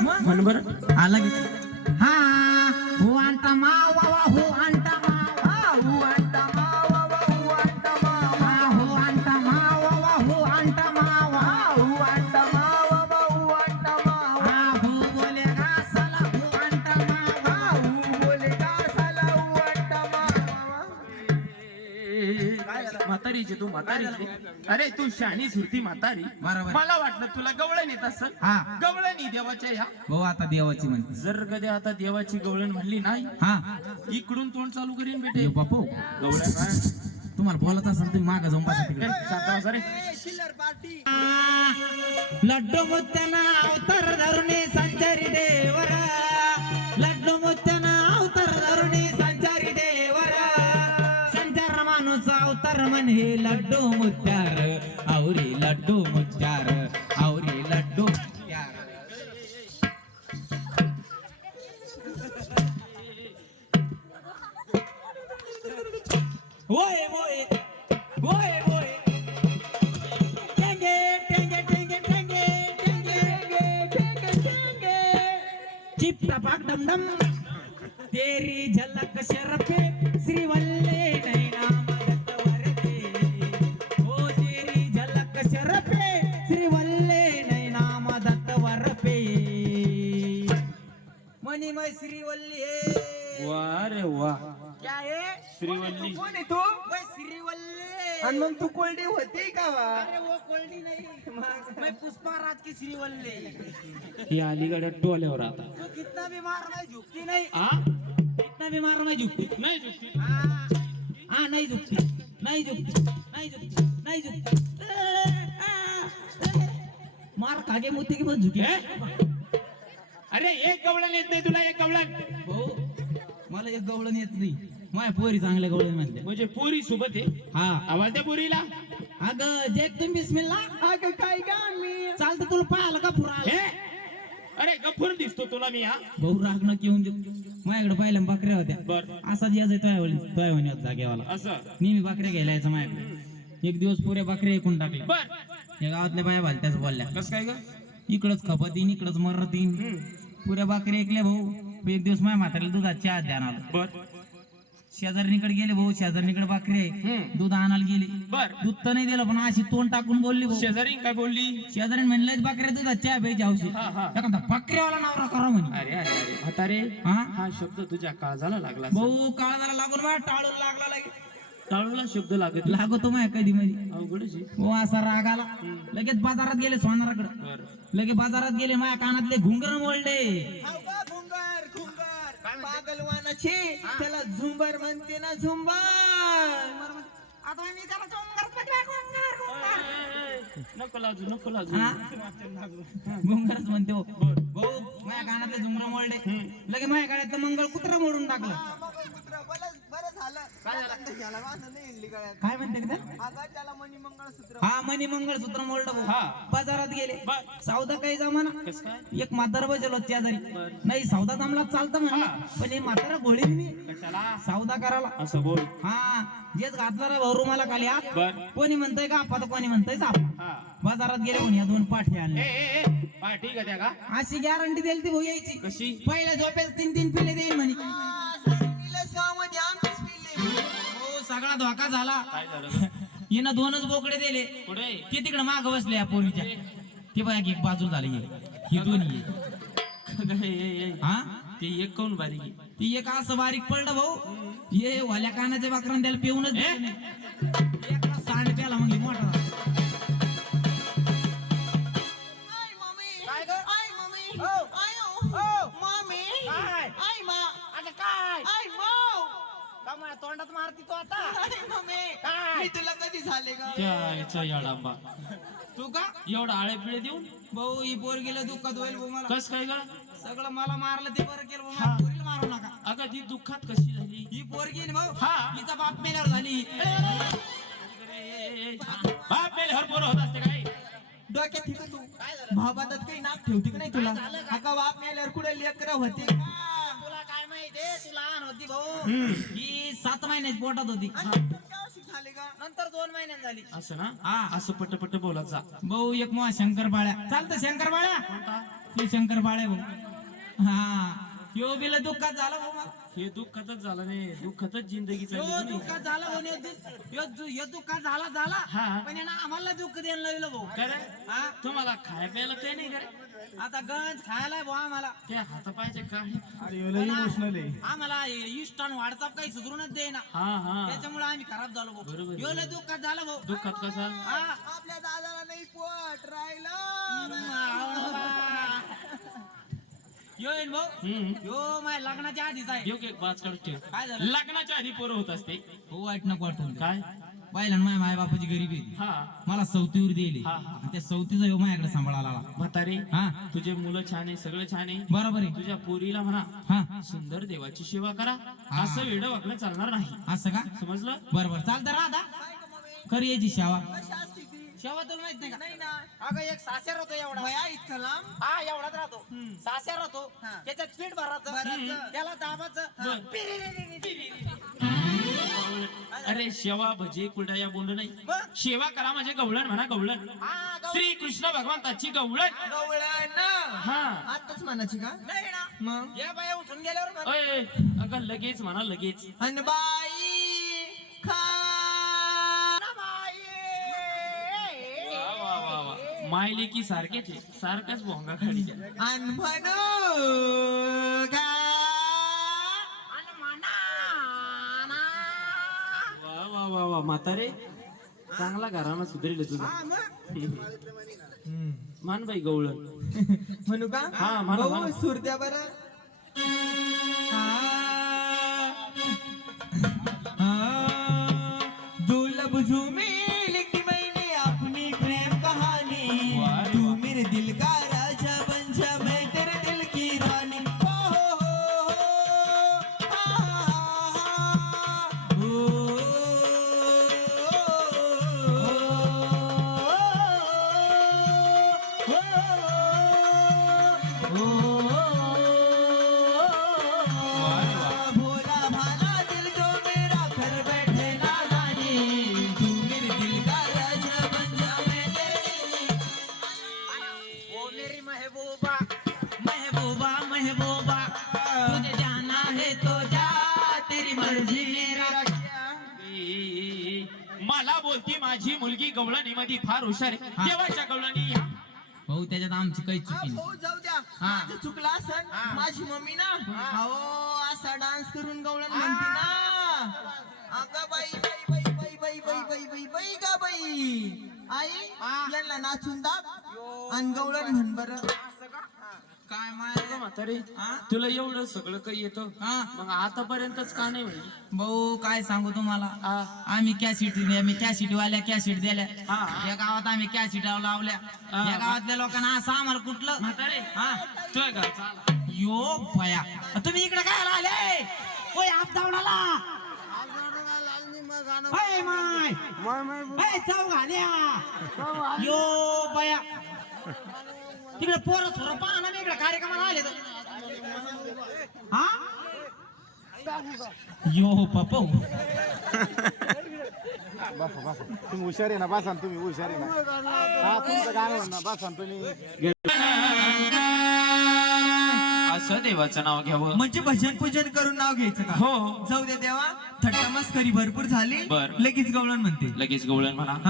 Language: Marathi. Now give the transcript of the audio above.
म्हण बर. आला की? हा. हो आणता मावा हो अंटा म्हातारीची तू म्हातारी अरे तू शाणी सुरती म्हातारी. बरोबर. मला वाटलं तुला गवळण येत असल. हा. गवळणी देवाच्या ह्या. भाऊ आता देवाची म्हणते जर कधी आता देवाची गवळण म्हणली नाही हा. इकडून तोंड चालू करीन बेटे. ये बापू. गवळण? तुम्हाला बोलत असेल तुम्ही माग जाऊन बसा ए, तिकडे शांत बसा रे. लड्डू मुत्याना अवतार धरुणे संचारी देवर. लड्डू मुत्याना अवतार म्हणे लड्डू मुत्यार, आवरी लड्डू मुत्यार, आवरी लड्डू मुत्यार। होय होय होय टेंगे टेंगे टेंगे टेंगे टेंगे टेंगे टेंगे चिप डम डम तेरी झलक शरफे श्रीवल्ले नैना। आणि मग तू कोल्डी होती का वा? अरे वो कोल्डी नहीं. मैं पुष्पा राज की श्रीवल्ली. ही अलीकडे टोल्यावर आता. तू कितना भी मार नहीं झुकती नहीं? कितना भी मार नहीं झुकती? नाही झुकती. हाँ हाँ, नहीं झुकती. नहीं झुकती. नहीं झुकती. नहीं झुकती. मार खागे मोती की पण झुकी? अरे एक गवळण येत नाही तुला एक गवळण. भाऊ मला एक गवळण येत नाही. माझ्या पोरी चांगल्या गवळण म्हणते. म्हणजे पुरी सोबत आहे? हा. आवाज द्या पुरीला. अगं जय तुम्ही बिस्मिल्ला? अगं काय का मी? चालतं तुला पाहायला का पुरा हे! अरे गफूर दिसतो तुला मी हा. भाऊ राग न येऊन देऊ. माझ्याकडे पाहिल्या बाकऱ्या होत्या. बर. असा याच तोय म्हणे होता जागेवाला. असं. नेहमी बाकऱ्या घ्यायला यायचं माझ्याकडे. एक दिवस पुऱ्या बाकऱ्या ऐकून टाकल्या. बर. या गावातल्या बाया भालत्याच बोलल्या. कस काय ग? इकडच खपत येईन इकडच मरत येईन. हम्म. पुऱ्या बाकऱ्या ऐकल्या भाऊ. एक दिवस माझ्या म्हाताऱ्याला दुधात चहा ध्यान आलं. बर. शेजारणीकडे गेले भाऊ शेजारणीकडे बाकरी आहे. हम्म. दूध आणायला गेली. बर. दूध तर नाही दिलं पण अशी तोंड टाकून बोलली भाऊ. शेजारी काय बोलली? शेजारी म्हणलं बाकऱ्या दुधात चहा प्यायची हौशी हा, हा. एखादा बकऱ्यावाला नवरा करा म्हणे. अरे अरे अरे. म्हातारे हा? हा शब्द तुझ्या काळजाला लागला असेल. भाऊ काळाला लागून मला टाळून लागला लागे. टाळूला शब्द लागत लागतो माझ्या कधी मध्ये अवघडच आहे. हो असा राग आला. लगेच बाजारात गेले सोनाराकडे. बर. लगेच बाजारात गेले माझ्या कानातले घुंगर मोडले. पागलवानाची? म्हणते ना आता मी त्याला झुंबर नको लाजू नको लाजू. हा? घुंगरच म्हणते हो. भाऊ माझ्या कानातले मोडले. लगे माझ्या कानातलं मंगळ कुत्र मोडून टाकलं. बरं काय म्हणते का त्याला हा मनी मंगळसूत्र हा. बाजारात गेले. सौदा काही जमाना. कस काय? एक म्हातारा बसलो शेजारी. बर. नाही सौदा जमला चालतं म्हणा हा. पण हे म्हातारा मी कशाला? सौदा करायला. असं बोल. हा जेच घातला रे भाऊ रुमाला खाली हात. बर. कोणी म्हणतंय का आता कोणी म्हणतंय हा. बाजारात गेले म्हणून या दोन पाठी आणले ठीक आहे त्या का? अशी गॅरंटी दिली ती भाऊ यायची. कशी? पहिल्या झोपेल तीन तीन पिले देईल म्हणे. सगळा धोका झाला. काय झालं हिनं दोनच बोकडे दिले. पुढे ते तिकडे माग बसले या पोरीच्या. ते बघा एक बाजू झाली ही. दोन्ही. आहे. ए, ए. हा? ते एक कोण बारीक आहे? ती एक असं बारीक पडलं भाऊ. ये वाल्या कानाच्या बाकरान त्याला पिऊनच दिलं नाही. एकला का त्याचा याडांबा तू का? एवढा आळे पिळे देऊन? भाऊ ही पोर गेलं दुःखात होईल भाऊ मला. कस काय ग? सगळं मला मारलं ते बरं केलं भाऊ पोरीला मारू नका. अगं ती दुःखात कशी झाली? ही पोरगी ना भाऊ. हा. हिचा बाप मेल्यावर झाली. बाप मेल हर पोरं होत असते काय? डोक्यात ठिक तू. भावातात काही नाक ठेवते का नाही तुला? अका बाप मेल्यावर कुठे लेकर होते? का तुला काय माहिती तू लहान होती भाऊ. ही सात महिन्याची पोटात होती. नंतर दोन महिन्यात झाली. असं ना? हा. असं पट पट बोलत जा. भाऊ एक मग शंकर बाळ्या. चालतं शंकर बाळ्या? हे शंकर बाळ्या भाऊ हा. ह्यो बिल दुःखात झाला भाऊ हे दुःखातच झालं नाही. दुःखातच जिंदगी चालली दुःखात झाला भाऊ ह्यो दु- ह्यो दु- ह्यो दुःखात झाला झाला. हा. पण यानं आम्हाला दुःख द्यायला लावलं भाऊ. हा? तुम्हाला खाय प्यायला काही नाही करे आता गंज खायला भाऊ आम्हाला. त्या हातापायच्या काय पण आ- आम्हाला इष्टन व्हॉट्सअप काही सुधरूनच देईना. हा हा. त्याच्यामुळे आम्ही खराब झालो भाऊ. बरोबर. लय दुःखात झाला भाऊ. दुःखात कसा? हा. आपल्या दादाला नाही पोट राहिलं. यो येईन भाऊ. हम्म यो माझ्या लग्नाच्या आधीच आहे. देऊ की एक बाज काढून ठेव. काय झालं? लग्नाच्या आधी पोरं होत असते. हो वाईट नको वाटून काय? पाहिलं ना माझ्या माय बापाची गरीबी आहे. हा. मला सवतीवर दिली हा, हा. आणि त्या सवतीचा ह्यो माझ्याकडे सांभाळायला आला. म्हातारे हा. तुझे मुलं छान आहे सगळं छान आहे. बरोबर आहे. तुझ्या पोरीला म्हणा हा. सुंदर देवाची सेवा करा. हा. असं वेड वागणं चालणार नाही. असं का? समजलं? बरोबर. चालतं राधा कर यायची शेवा शेवा तुला माहीत नाही का? नाही ना. अगं एक सासर होतो एवढा. भया इतकं लांब? हा एवढाच राहतो. सासर राहतो हा. त्याच्यात पीठ भरायचं. भरायचं. त्याला दाबाचं अरे शेवा भजे कुलडाया बोंड नाही? सेवा करा म्हणजे गवळण म्हणा गवळण. हा, श्री कृष्ण भगवंताची गवळण. गवळण. हा. आताच म्हणायची का? नाही ना. मग? या बाया उठून गेल्यावर म्हण. अय अगं लगेच म्हणा लगेच. अन बाई खा वा वा वा वा. मायले की सारखेच आहे. सारखाच भोंगा खाली गेला. अन म्हणू म्हातारे चांगला घराणा सुधरेल तुझा. मान बाई गवळ म्हणू का हा म्हणा सुरत्या बरं. झुमे मला बोलती माझी मुलगी गवळणी मध्ये फार हुशार आहे हा. देवाच्या गवळणी. भाऊ त्याच्यात आमची काही हा, चुकी भाऊ जाऊ द्या. हा. माझं चुकलं असन. हा. माझी मम्मी ना अहो असा डान्स करून गवळण म्हणते ना. अगं बाई बाई बाई बाई बाई बाई बाई बाई बाई का बाई. आई हा. यांना नाचून दाब आणि गवळण म्हण बरं. काय माय? म्हातारे हा? तुला एवढं सगळं काही येतं? हा. मग आतापर्यंतच का नाही म्हणजे भाऊ काय सांगू तुम्हाला? हा. आम्ही कॅसिट आम्ही कॅसिट वाल्या कॅसिट दिल्या. हा. या गावात आम्ही कॅसिट लावल्या. हा. या गावातल्या लोकांना असं आम्हाला कुठलं? म्हातारे हा. तुझ्या घरचा आला. यो भया. तुम्ही इकडे काय आले? ओय हात दावडाला ओय माय. ओय चव घाल्या. यो बया तिकडे पोरं सोरं पहा ना मी इकडे कार्यक्रमाला आले तर हा? यो पप्पा तुम्ही हुशार आहे ना बसा ना तुम्ही हुशार आहे ना. हा तुमचं गाणं म्हण ना बसा ना तुम्ही. असं देवाचं नाव घ्यावं. म्हणजे भजन पूजन करून नाव घ्यायचं का? हो. जाऊ दे देवा थट्टा मस्करी भरपूर झाली. बर. लगेच गवळण म्हणते. लगेच गवळण म्हणा. हा.